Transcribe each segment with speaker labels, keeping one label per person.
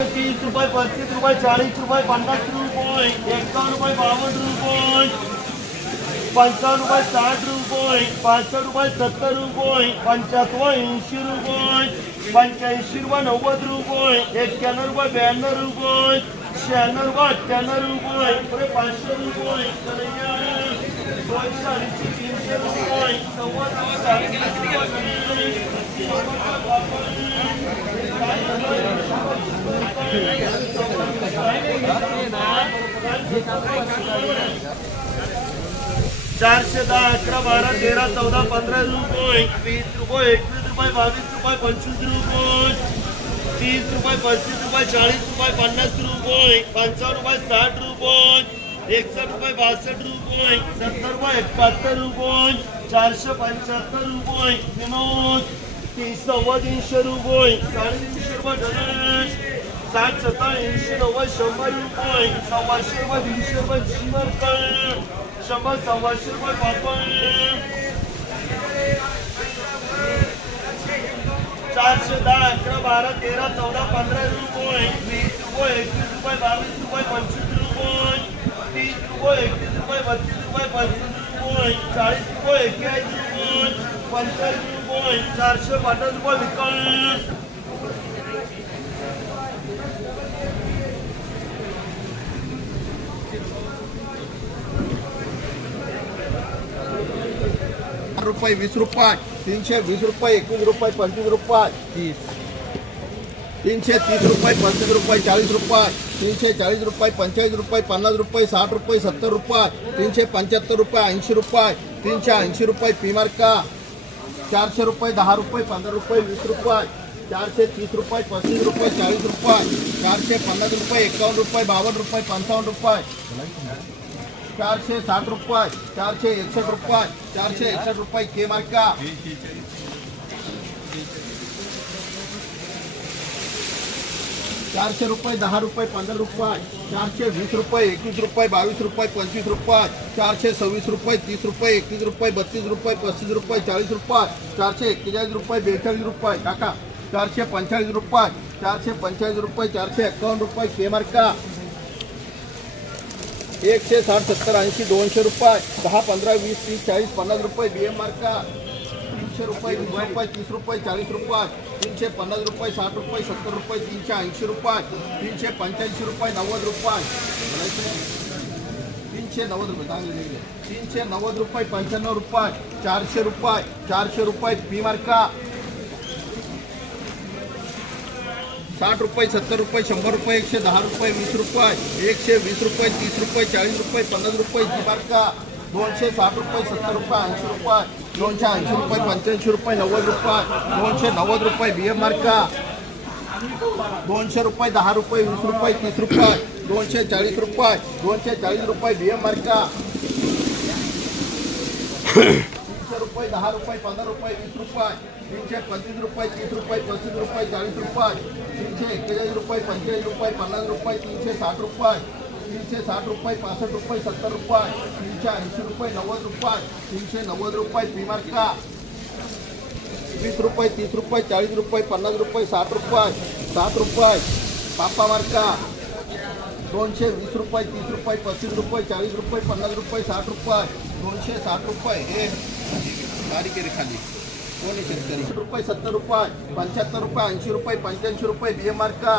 Speaker 1: तीस रुपये पस्तीस रुपये चाळीस रुपये पन्नास रुपये एकावन्न रुपये बावन्न रुपये पंचावन्न रुपये, साठ रुपये पासष्ट रुपये, सत्तर रुपये पंच्याहत्तर ऐंशी रुपये, पंच्याऐंशी रुपये, नव्वद रुपये एक्क्याण्णव रुपये, ब्याण्णव रुपये, शहाण्णव रुपये, अठ्ठ्याण्णव रुपये पुढे पाचशे रुपये दोनशे ऐंशी तीनशे रुपये सव्वा चारशे दहा, अकरा, बारा, तेरा, चौदा, पंधरा रुपये वीस रुपये, एकवीस रुपये, बावीस रुपये, पंचवीस रुपये, तीस रुपये, पस्तीस रुपये, चाळीस रुपये, पन्नास रुपये, पंचावन्न रुपये, साठ रुपये एकसष्ट रुपये, बासष्ट रुपये, सत्तर रुपये, एकाहत्तर रुपये, चारशे पंच्याहत्तर रुपये विनोद सव्वा तीनशे रुपये साडेतीनशे रुपये धनेश साठ सत्तर ऐंशी नव्वद शंभर रुपये सव्वाशे रुपये दीडशे रुपये शंभर शंभर सव्वाशे रुपये पापड चारशे दहा अकरा बारा तेरा चौदा पंधरा रुपये. वीस रुपये एकवीस रुपये बावीस रुपये पंचवीस रुपये. तीस रुपये एकतीस रुपये बत्तीस रुपये पस्तीस रुपये,
Speaker 2: वीस रुपये, तीनशे वीस रुपये, एकवीस रुपये, पंचवीस रुपये, तीस. तीनशे तीस रुपये, पस्तीस रुपये, चाळीस रुपये. तीनशे चाळीस रुपये, पंचेचाळीस रुपये, पन्नास रुपये, साठ रुपये, सत्तर रुपये तीन तीनशे पंच्याहत्तर रुपये, ऐंशी रुपये तीन तीनशे ऐंशी रुपये पिमार्का चारशे रुपये, दहा रुपये, पंधरा रुपये, वीस रुपये, चारशे तीस रुपये, पस्तीस रुपये, चाळीस रुपये चार चारशे पन्नास रुपये, एकावन्न रुपये, बावन्न रुपये, पंचावन्न रुपये. चार चारशे साठ रुपये, चारशे एकसष्ट रुपये चार चारशे एकसष्ट रुपये के मार्का चारशे रुपये, दहा रुपये, पंधरा रुपये, चारशे वीस रुपये, एकवीस रुपये, बावीस रुपये, पंचवीस रुपये, चारशे सव्वीस रुपये, तीस रुपये, एकतीस रुपये, बत्तीस रुपये, पस्तीस रुपये, चाळीस रुपये, चारशे एक्केचाळीस रुपये, बेचाळीस रुपये, काका, चारशे पंचेचाळीस रुपये, चारशे पंचेचाळीस रुपये, चारशे एकावन्न रुपये, के मार्का एकशे साठ, सत्तर, ऐंशी, दोनशे रुपये, दहा, पंधरा, वीस, तीस, चाळीस, पन्नास रुपये बी एम मार्का तीनशे रुपये वीस रुपये, तीस रुपये, चाळीस रुपये, तीनशे पन्नास रुपये, साठ रुपये, सत्तर रुपये, तीनशे ऐंशी रुपये, तीनशे पंच्याऐंशी रुपये, नव्वद रुपये. तीनशे नव्वद रुपये, चांगले तीनशे नव्वद रुपये, पंच्याण्णव रुपये, चारशे रुपये चारशे रुपये बी मार्का. साठ रुपये, सत्तर रुपये, शंभर रुपये, एकशे दहा रुपये, वीस रुपये, एकशे वीस रुपये, तीस रुपये, चाळीस रुपये, पन्नास रुपये जी मार्का. दोनशे साठ रुपये, सत्तर रुपये, ऐंशी रुपये, दोनशे ऐंशी रुपये, पंच्याऐंशी रुपये, नव्वद रुपये, दोनशे नव्वद रुपये बी एम मार्का. दोनशे रुपये, दहा रुपये, वीस रुपये, तीस रुपये, दोनशे चाळीस रुपये, दोनशे चाळीस रुपये बी एम मार्का. तीनशे रुपये, दहा रुपये, पंधरा रुपये, वीस रुपये, तीनशे पंचवीस रुपये, तीस रुपये, पस्तीस रुपये, चाळीस रुपये, तीनशे एक्केचाळीस रुपये, पंचेचाळीस रुपये, पन्नास रुपये, तीनशे साठ रुपये तीनशे साठ रुपये, पासष्ट रुपये, सत्तर रुपये, तीनशे ऐंशी रुपये, नव्वद रुपये, तीनशे नव्वद रुपये पिमार्का वीस रुपये, तीस रुपये, चाळीस रुपये, पन्नास रुपये, साठ रुपये सात रुपये, पापा मार्का. दोनशे वीस रुपये, तीस रुपये, पस्तीस रुपये, चाळीस रुपये, पन्नास रुपये, साठ रुपये, दोनशे साठ रुपये, हे आहे रे खाली. कोण शेतकरी? रुपये, सत्तर रुपये, पंच्याहत्तर रुपये, ऐंशी रुपये, पंच्याऐंशी रुपये, बी एम का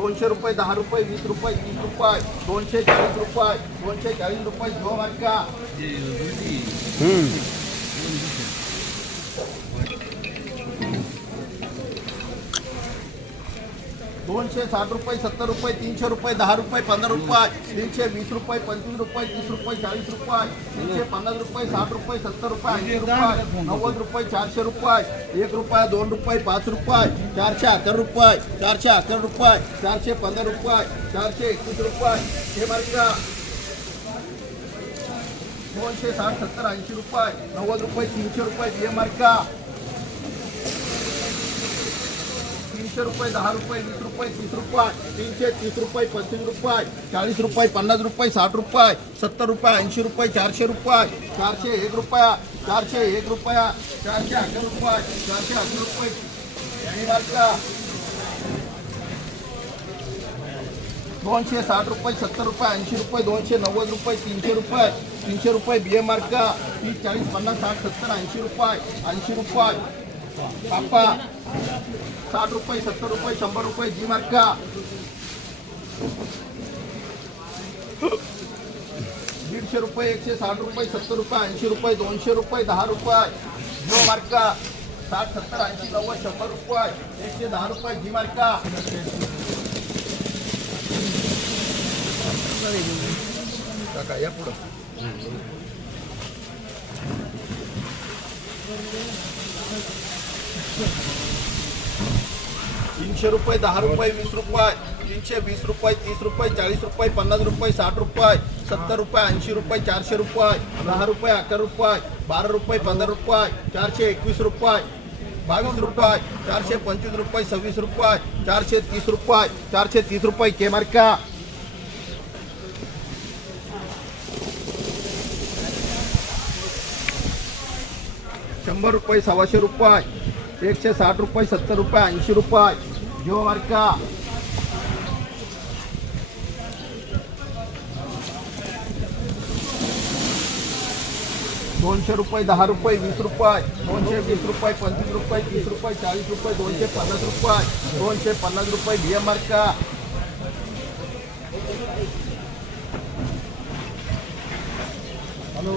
Speaker 2: दोनशे रुपये दहा रुपये वीस रुपये तीस रुपये दोनशे चाळीस रुपये दोनशे चाळीस रुपये झिओ का दोनशे साठ रुपये सत्तर रुपये तीनशे रुपये दहा रुपये पंधरा रुपये तीनशे वीस रुपये पंचवीस रुपये तीस रुपये चाळीस रुपये तीनशे पन्नास रुपये साठ रुपये सत्तर रुपये ऐंशी रुपये नव्वद रुपये चारशे रुपये एक रुपया दोन रुपये पाच रुपये चारशे अकरा रुपये चारशे अकरा रुपये चारशे पंधरा रुपये चारशे एकवीस रुपये. हे मार्का दोनशे साठ सत्तर ऐंशी रुपये नव्वद रुपये तीनशे रुपये बी एम तीनशे रुपये, दहा रुपये, वीस रुपये, तीस रुपये, तीनशे, तीस रुपये पंचवीस रुपये, चाळीस रुपये, पन्नास रुपये, साठ रुपये, सत्तर रुपये, ऐंशी रुपये, चारशे रुपये, चारशे एक रुपया, चारशे एक रुपया, चारशे अकरा रुपये, चारशे अकरा रुपये. दोनशे साठ रुपये, सत्तर रुपये, ऐंशी रुपये, दोनशे नव्वद रुपये, तीनशे रुपये तीनशे रुपये बी एम मार्का तीस, चाळीस, पन्नास, साठ, सत्तर, ऐंशी रुपये ऐंशी रुपये. कापा साठ रुपये सत्तर रुपये शंभर रुपये जी का? दीडशे रुपये एकशे साठ रुपये सत्तर रुपये ऐंशी रुपये दोनशे रुपये दहा रुपये जिओ मार्का साठ सत्तर ऐंशी नव्वद शंभर रुपये एकशे दहा रुपये जी का? काका या पुढं. तीनशे रुपये, दहा रुपये, वीस रुपये, तीनशे, वीस रुपये, तीस रुपये, चाळीस रुपये, पन्नास रुपये, साठ रुपये, सत्तर रुपये, ऐंशी रुपये, चारशे रुपये, दहा रुपये, अकरा रुपये, बारा रुपये, पंधरा रुपये, चारशे एकवीस रुपये, बावीस रुपये, चारशे पंचवीस रुपये, सव्वीस रुपये, चारशे तीस रुपये, चारशे तीस रुपये, के मार्का. शंभर रुपये, सव्वाशे रुपये एकशे साठ रुपये सत्तर रुपये ऐंशी रुपये. जो मार्का दोनशे रुपये दहा रुपये वीस रुपये. दोनशे वीस रुपये पंचवीस रुपये तीस रुपये चाळीस रुपये दोनशे पन्नास रुपये. दोनशे पन्नास रुपये बी एम मार्का हॅलो.